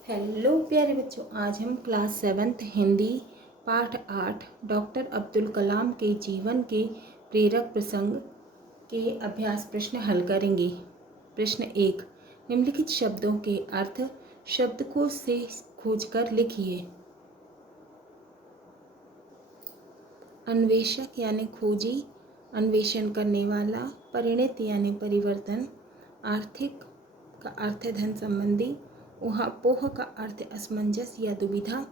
Hello प्यारे बच्चों, आज हम क्लास 7th हिंदी पाठ 8 डॉक्टर अब्दुल कलाम के जीवन के प्रेरक प्रसंग के अभ्यास प्रश्न हल करेंगे। प्रश्न 1, निम्नलिखित शब्दों के अर्थ शब्दकोश से खोजकर लिखिए। अन्वेषक यानी खोजी, अन्वेषण करने वाला। परिणत यानी परिवर्तन। आर्थिक का अर्थ है धन संबंधी। ऊहापोह का अर्थ है असमंजस या दुविधा।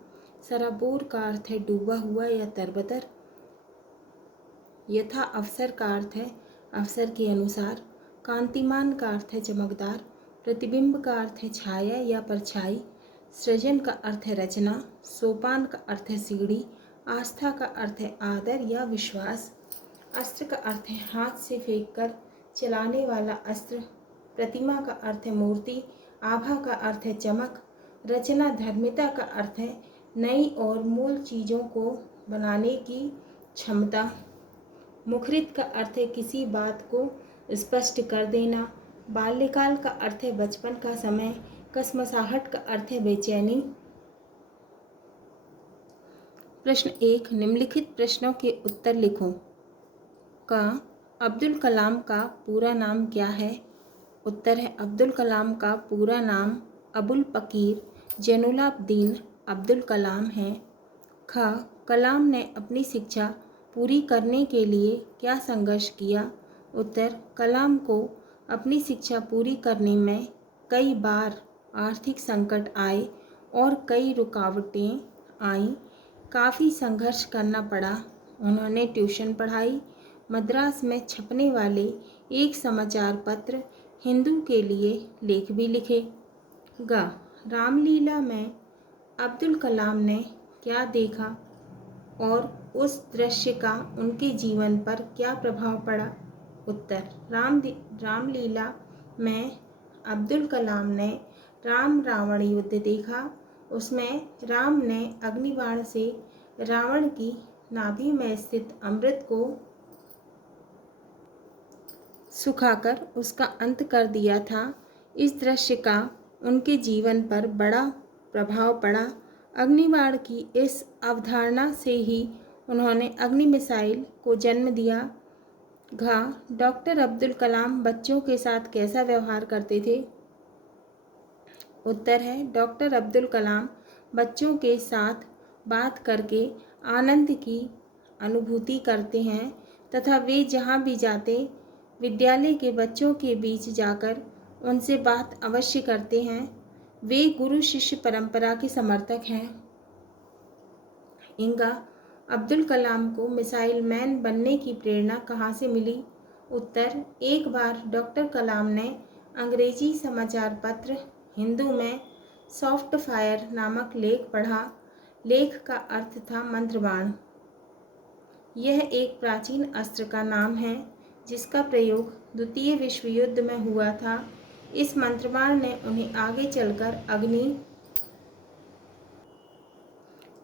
सराबोर का अर्थ है डूबा हुआ या तरबतर। यथा अवसर का अर्थ है अवसर के अनुसार। कांतिमान का अर्थ है चमकदार। प्रतिबिंब का अर्थ है छाया या परछाई। सृजन का अर्थ है रचना। सोपान का अर्थ है सीढ़ी। आस्था का अर्थ है आदर या विश्वास। अस्त्र का अर्थ है हाथ से फेंककर चलाने वाला अस्त्र। प्रतिमा का अर्थ है मूर्ति। आभा का अर्थ है चमक। रचना धर्मिता का अर्थ है नई और मूल चीज़ों को बनाने की क्षमता। मुखरित का अर्थ है किसी बात को स्पष्ट कर देना। बाल्यकाल का अर्थ है बचपन का समय। कसमसाहट का अर्थ है बेचैनी। प्रश्न 1, निम्नलिखित प्रश्नों के उत्तर लिखो। का अब्दुल कलाम का पूरा नाम क्या है? उत्तर है अब्दुल कलाम का पूरा नाम अबुल पकीर जैनुलाब्दीन अब्दुल कलाम है। ख कलाम ने अपनी शिक्षा पूरी करने के लिए क्या संघर्ष किया? उत्तर कलाम को अपनी शिक्षा पूरी करने में कई बार आर्थिक संकट आए और कई रुकावटें आईं। काफ़ी संघर्ष करना पड़ा। उन्होंने ट्यूशन पढ़ाई। मद्रास में छपने वाले एक समाचार पत्र हिंदू के लिए लेख भी लिखे। ग रामलीला में अब्दुल कलाम ने क्या देखा और उस दृश्य का उनके जीवन पर क्या प्रभाव पड़ा? उत्तर रामलीला में अब्दुल कलाम ने राम रावण युद्ध देखा। उसमें राम ने अग्निबाण से रावण की नाभि में स्थित अमृत को सुखाकर उसका अंत कर दिया था। इस दृश्य का उनके जीवन पर बड़ा प्रभाव पड़ा। अग्निबाण की इस अवधारणा से ही उन्होंने अग्नि मिसाइल को जन्म दिया। घ डॉक्टर अब्दुल कलाम बच्चों के साथ कैसा व्यवहार करते थे? उत्तर है डॉक्टर अब्दुल कलाम बच्चों के साथ बात करके आनंद की अनुभूति करते हैं तथा वे जहाँ भी जाते विद्यालय के बच्चों के बीच जाकर उनसे बात अवश्य करते हैं। वे गुरु शिष्य परंपरा के समर्थक हैं। इंगा अब्दुल कलाम को मिसाइल मैन बनने की प्रेरणा कहाँ से मिली? उत्तर एक बार डॉक्टर कलाम ने अंग्रेजी समाचार पत्र हिंदू में सॉफ्ट फायर नामक लेख पढ़ा। लेख का अर्थ था मंत्रबाण। यह एक प्राचीन अस्त्र का नाम है जिसका प्रयोग द्वितीय विश्व युद्ध में हुआ था। इस मंत्रबाण ने उन्हें आगे चलकर अग्नि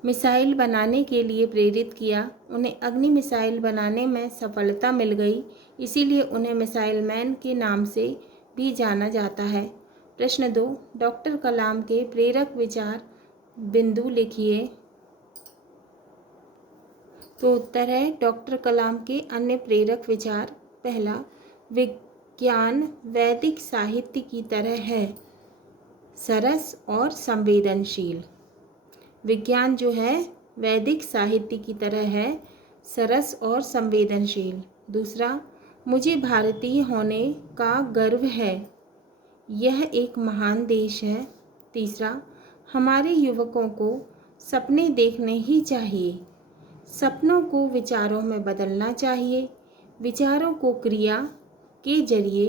मिसाइल बनाने के लिए प्रेरित किया। उन्हें अग्नि मिसाइल बनाने में सफलता मिल गई, इसीलिए उन्हें मिसाइल मैन के नाम से भी जाना जाता है। प्रश्न 2, डॉक्टर कलाम के प्रेरक विचार बिंदु लिखिए। तो उत्तर है डॉक्टर कलाम के अन्य प्रेरक विचार। पहला, विज्ञान वैदिक साहित्य की तरह है, सरस और संवेदनशील। विज्ञान जो है वैदिक साहित्य की तरह है, सरस और संवेदनशील। दूसरा, मुझे भारतीय होने का गर्व है, यह एक महान देश है। तीसरा, हमारे युवकों को सपने देखने ही चाहिए, सपनों को विचारों में बदलना चाहिए, विचारों को क्रिया के जरिए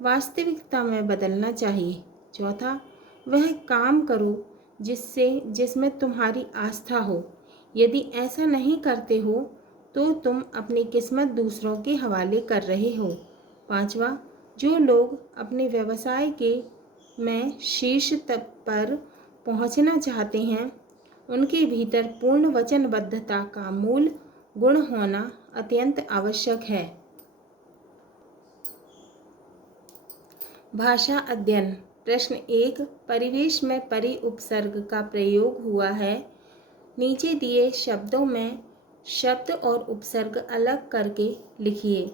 वास्तविकता में बदलना चाहिए। चौथा, वह काम करो जिसमें तुम्हारी आस्था हो, यदि ऐसा नहीं करते हो तो तुम अपनी किस्मत दूसरों के हवाले कर रहे हो। पांचवा, जो लोग अपने व्यवसाय में शीर्ष तक पर पहुंचना चाहते हैं उनके भीतर पूर्ण वचनबद्धता का मूल गुण होना अत्यंत आवश्यक है। भाषा अध्ययन। प्रश्न 1, परिवेश में परि उपसर्ग का प्रयोग हुआ है। नीचे दिए शब्दों में शब्द और उपसर्ग अलग करके लिखिए।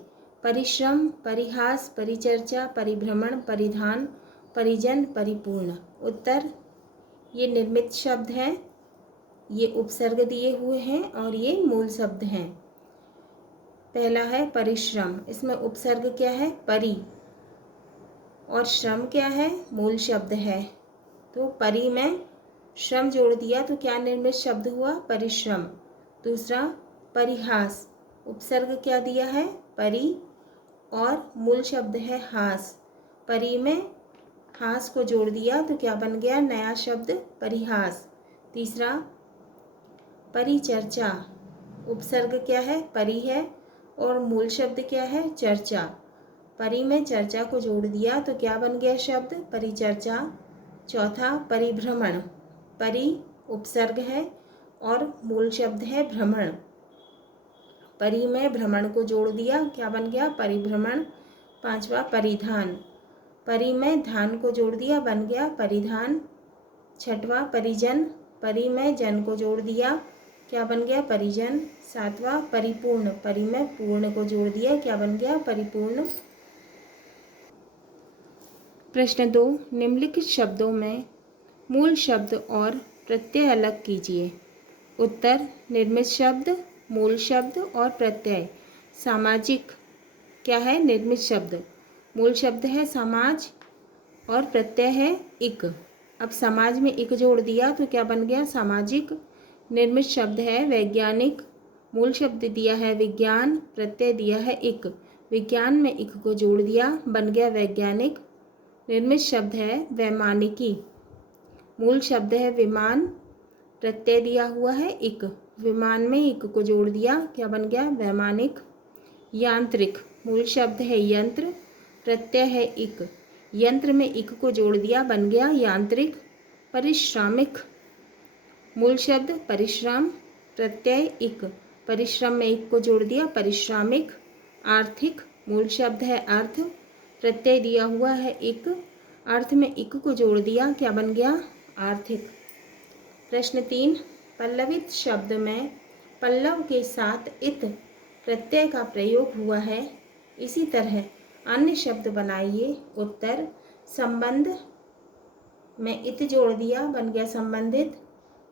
परिश्रम, परिहास, परिचर्चा, परिभ्रमण, परिधान, परिजन, परिपूर्ण। उत्तर, ये निर्मित शब्द हैं, ये उपसर्ग दिए हुए हैं और ये मूल शब्द हैं। पहला है परिश्रम, इसमें उपसर्ग क्या है? परि, और श्रम क्या है? मूल शब्द है। तो परि में श्रम जोड़ दिया तो क्या निर्मित शब्द हुआ? परिश्रम। दूसरा परिहास, उपसर्ग क्या दिया है? परि, और मूल शब्द है हास। परि में हास को जोड़ दिया तो क्या बन गया? नया शब्द परिहास। तीसरा परिचर्चा, उपसर्ग क्या है? परि है, और मूल शब्द क्या है? चर्चा। परि में चर्चा को जोड़ दिया तो क्या बन गया शब्द? परिचर्चा। चौथा परिभ्रमण, परि उपसर्ग है और मूल शब्द है भ्रमण। परि में भ्रमण को जोड़ दिया, क्या बन गया? परिभ्रमण। पांचवा परिधान, परि में धान को जोड़ दिया, बन गया परिधान। छठवा परिजन, परि में जन को जोड़ दिया, क्या बन गया? परिजन। सातवां परिपूर्ण, परि में पूर्ण को जोड़ दिया, क्या बन गया? परिपूर्ण। प्रश्न 2, निम्नलिखित शब्दों में मूल शब्द और प्रत्यय अलग कीजिए। उत्तर, निर्मित शब्द, मूल शब्द और प्रत्यय। सामाजिक क्या है? निर्मित शब्द। मूल शब्द है समाज और प्रत्यय है इक। अब समाज में इक जोड़ दिया तो क्या बन गया? सामाजिक। निर्मित शब्द है वैज्ञानिक, मूल शब्द दिया है विज्ञान, प्रत्यय दिया है इक। विज्ञान में इक को जोड़ दिया, बन गया वैज्ञानिक। निर्मित शब्द है वैमानिकी, मूल शब्द है विमान, प्रत्यय दिया हुआ है इक। विमान में इक को जोड़ दिया, क्या बन गया? वैमानिक। यांत्रिक, मूल शब्द है यंत्र, प्रत्यय है इक। यंत्र में इक को जोड़ दिया, बन गया यांत्रिक। परिश्रमिक, मूल शब्द परिश्रम, प्रत्यय इक। परिश्रम में इक को जोड़ दिया, परिश्रमिक। आर्थिक, मूल शब्द है अर्थ, प्रत्यय दिया हुआ है इक। अर्थ में इक को जोड़ दिया, क्या बन गया? आर्थिक। प्रश्न 3, पल्लवित शब्द में पल्लव के साथ इत प्रत्यय का प्रयोग हुआ है, इसी तरह अन्य शब्द बनाइए। उत्तर, संबंध में इत जोड़ दिया, बन गया संबंधित।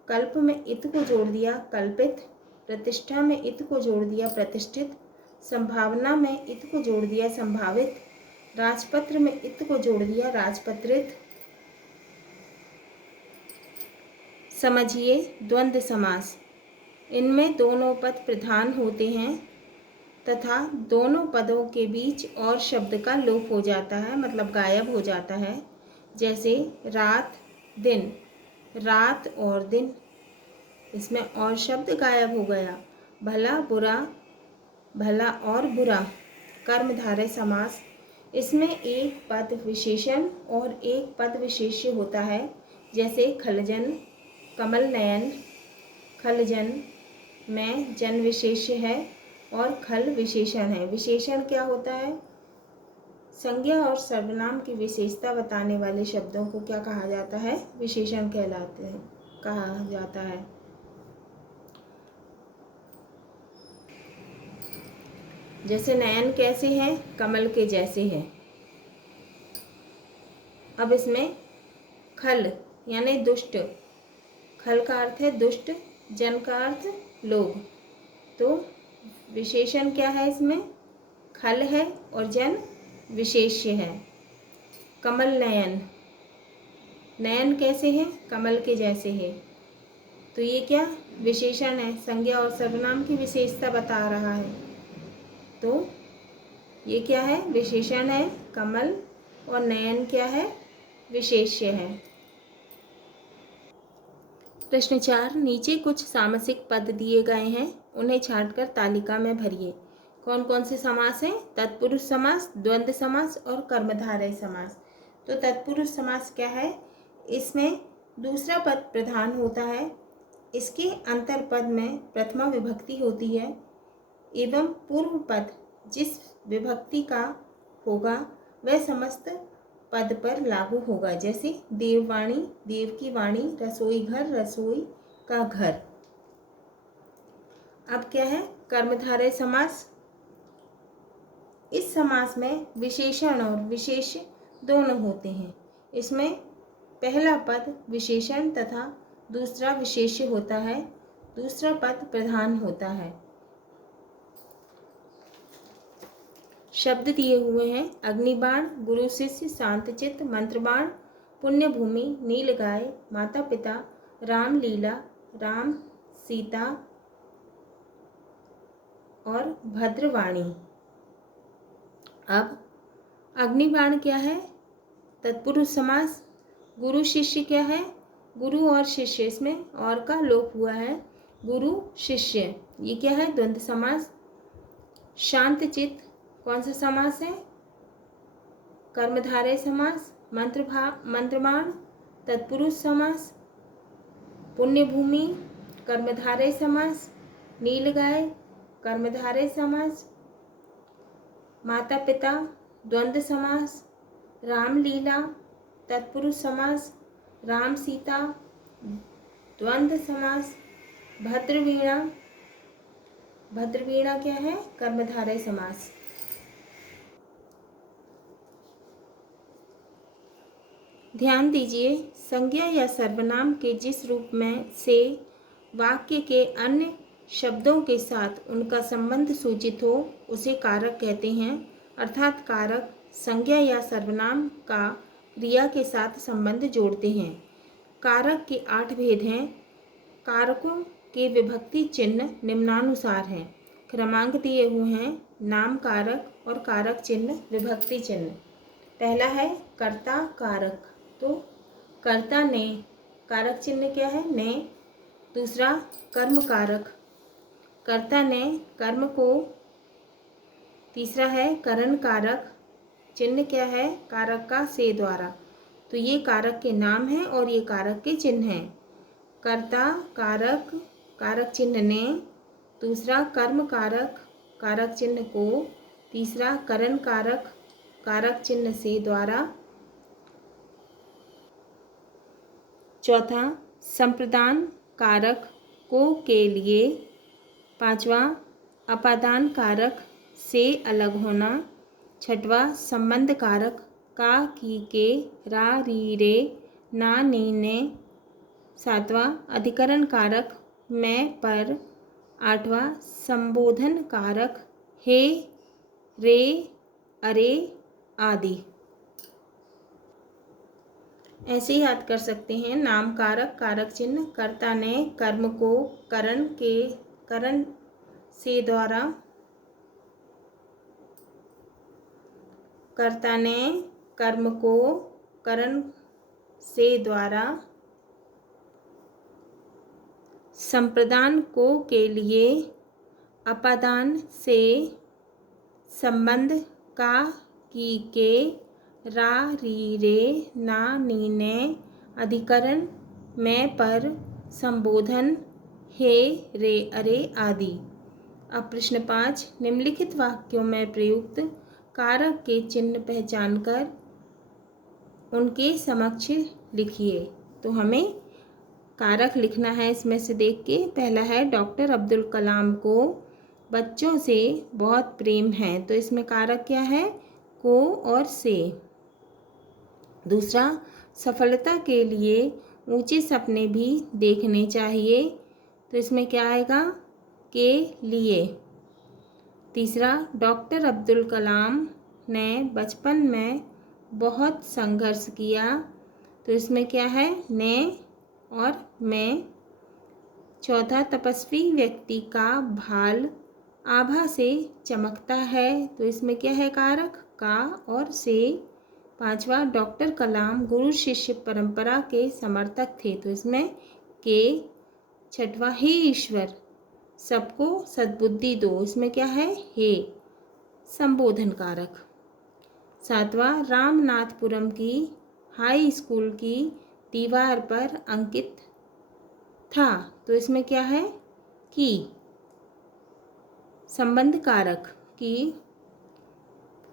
कल्प में इत को जोड़ दिया, कल्पित। प्रतिष्ठा में इत को जोड़ दिया, प्रतिष्ठित। संभावना में इत को जोड़ दिया, संभावित। राजपत्र में इत को जोड़ दिया, राजपत्रित। समझिए द्वंद्व समास। इनमें दोनों पद प्रधान होते हैं तथा दोनों पदों के बीच और शब्द का लोप हो जाता है, मतलब गायब हो जाता है। जैसे रात दिन, रात और दिन, इसमें और शब्द गायब हो गया। भला बुरा, भला और बुरा। कर्मधारय समास, इसमें एक पद विशेषण और एक पद विशेष्य होता है। जैसे खलजन, कमल नयन। खलजन में जन विशेष्य है और खल विशेषण है। विशेषण क्या होता है? संज्ञा और सर्वनाम की विशेषता बताने वाले शब्दों को क्या कहा जाता है? विशेषण कहलाते हैं, कहा जाता है। जैसे नयन कैसे हैं? कमल के जैसे हैं। अब इसमें खल यानी दुष्ट, खल का अर्थ है दुष्ट, जन का अर्थ लोग। तो विशेषण क्या है इसमें? खल है और जन विशेष्य है। कमल नयन, नयन कैसे हैं? कमल के जैसे है। तो ये क्या विशेषण है? संज्ञा और सर्वनाम की विशेषता बता रहा है। तो ये क्या है? विशेषण है कमल, और नयन क्या है? विशेष्य है। प्रश्न 4, नीचे कुछ सामासिक पद दिए गए हैं, उन्हें छांटकर तालिका में भरिए। कौन कौन से समास हैं? तत्पुरुष समास, द्वंद्व समास और कर्मधारय समास। तो तत्पुरुष समास क्या है? इसमें दूसरा पद प्रधान होता है, इसके अंतर पद में प्रथमा विभक्ति होती है एवं पूर्व पद जिस विभक्ति का होगा वह समस्त पद पर लागू होगा। जैसे देववाणी, देव की वाणी, रसोई घर, रसोई का घर। अब क्या है कर्मधारय समास। इस समास में विशेषण और विशेष्य दोनों होते हैं। इसमें पहला पद विशेषण तथा दूसरा विशेष्य होता है, दूसरा पद प्रधान होता है। शब्द दिए हुए हैं अग्निबाण, गुरु शिष्य, शांतचित्त, मंत्रबाण, पुण्यभूमि, नीलगाय, माता पिता, रामलीला, राम सीता और भद्रवाणी। अब अग्निबाण क्या है? तत्पुरुष समास। गुरु शिष्य क्या है? गुरु और शिष्य, इसमें और का लोप हुआ है, गुरु शिष्य। ये क्या है? द्वंद्व समास। शांतचित्त कौन सा समास है? कर्मधारय समास। मंत्रबाण तत्पुरुष समास। पुण्यभूमि कर्मधारय समास। नीलगाय कर्मधारय समास। माता पिता द्वंद्व समास। रामलीला तत्पुरुष समास। राम सीता द्वंद्व समास। भद्रवीणा, भद्रवीणा क्या है? कर्मधारय समास। ध्यान दीजिए, संज्ञा या सर्वनाम के जिस रूप में से वाक्य के अन्य शब्दों के साथ उनका संबंध सूचित हो उसे कारक कहते हैं। अर्थात कारक संज्ञा या सर्वनाम का क्रिया के साथ संबंध जोड़ते हैं। कारक के 8 भेद हैं। कारकों के विभक्ति चिन्ह निम्नानुसार हैं। क्रमांक दिए हुए हैं, नाम कारक और कारक चिन्ह विभक्ति चिन्ह। पहला है कर्ता कारक, तो कर्ता ने, कारक चिन्ह क्या है? ने। दूसरा कर्म कारक, कर्ता ने कर्म को। तीसरा है करण कारक, चिन्ह क्या है? कारक का से द्वारा, तो ये कारक के नाम हैं और ये कारक के चिन्ह हैं। कर्ता कारक, कारक चिन्ह ने। दूसरा कर्म कारक, कारक चिन्ह को। तीसरा करण कारक, कारक चिन्ह से द्वारा। चौथा संप्रदान कारक को के लिए। पांचवा अपादान कारक से अलग होना। छठवा संबंध कारक का, की, के, रा, री, रे, ना, नी, ने। सातवां अधिकरण कारक मैं, पर। आठवां संबोधन कारक हे, रे, अरे आदि। ऐसे याद कर सकते हैं। नाम कारक, कारक चिन्ह, कर्ता ने कर्म को करण के, करण से द्वारा। कर्ता ने कर्म को करण से द्वारा। संप्रदान को के लिए। अपादान से। संबंध का, की, के, रा, री, रे, ना, नी, ने। अधिकरण मैं, पर। संबोधन हे, रे, अरे आदि। अब प्रश्न 5, निम्नलिखित वाक्यों में प्रयुक्त कारक के चिन्ह पहचानकर उनके समक्ष लिखिए। तो हमें कारक लिखना है इसमें से देख के। पहला है डॉक्टर अब्दुल कलाम को बच्चों से बहुत प्रेम है, तो इसमें कारक क्या है? को और से। दूसरा सफलता के लिए ऊंचे सपने भी देखने चाहिए, तो इसमें क्या आएगा? के लिए। तीसरा डॉक्टर अब्दुल कलाम ने बचपन में बहुत संघर्ष किया, तो इसमें क्या है? ने और मैं। चौथा तपस्वी व्यक्ति का भाल आभा से चमकता है, तो इसमें क्या है? कारक का और से। पांचवा डॉक्टर कलाम गुरु शिष्य परंपरा के समर्थक थे, तो इसमें के। छठवा हे ईश्वर सबको सद्बुद्धि दो, इसमें क्या है? हे, संबोधन कारक। सातवां रामनाथपुरम की हाई स्कूल की दीवार पर अंकित था, तो इसमें क्या है? की, संबंध कारक की।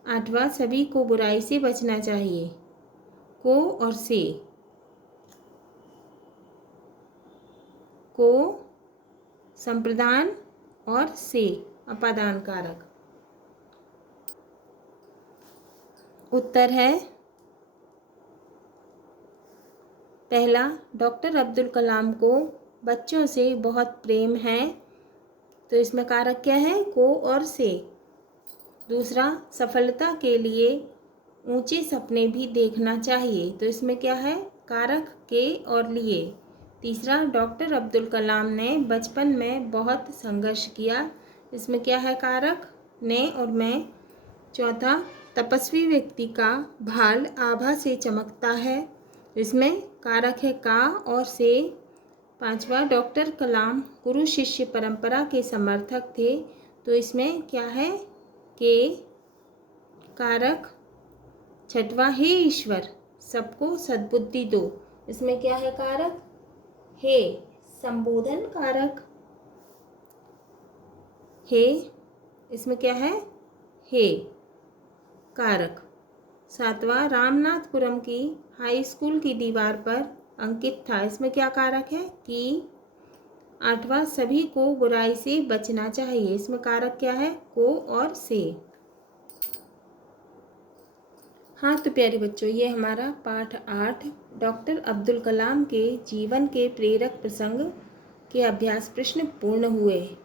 आठवां सभी को बुराई से बचना चाहिए, को और से, को संप्रदान और से अपादान कारक। उत्तर है पहला, डॉक्टर अब्दुल कलाम को बच्चों से बहुत प्रेम है, तो इसमें कारक क्या है? को और से। दूसरा, सफलता के लिए ऊंचे सपने भी देखना चाहिए, तो इसमें क्या है? कारक के और लिए। तीसरा, डॉक्टर अब्दुल कलाम ने बचपन में बहुत संघर्ष किया, इसमें क्या है? कारक ने और मैं। चौथा, तपस्वी व्यक्ति का भाल आभा से चमकता है, इसमें कारक है का और से। पांचवा, डॉक्टर कलाम गुरु शिष्य परंपरा के समर्थक थे, तो इसमें क्या है? के कारक। छठवां, हे ईश्वर सबको सद्बुद्धि दो, इसमें क्या है? कारक हे संबोधन कारक। हे, इसमें क्या है? हे कारक। सातवां, रामनाथपुरम की हाई स्कूल की दीवार पर अंकित था, इसमें क्या कारक है? कि। आठवां, सभी को बुराई से बचना चाहिए, इसमें कारक क्या है? को और से। हाँ तो प्यारे बच्चों, ये हमारा पाठ 8 डॉक्टर अब्दुल कलाम के जीवन के प्रेरक प्रसंग के अभ्यास प्रश्न पूर्ण हुए।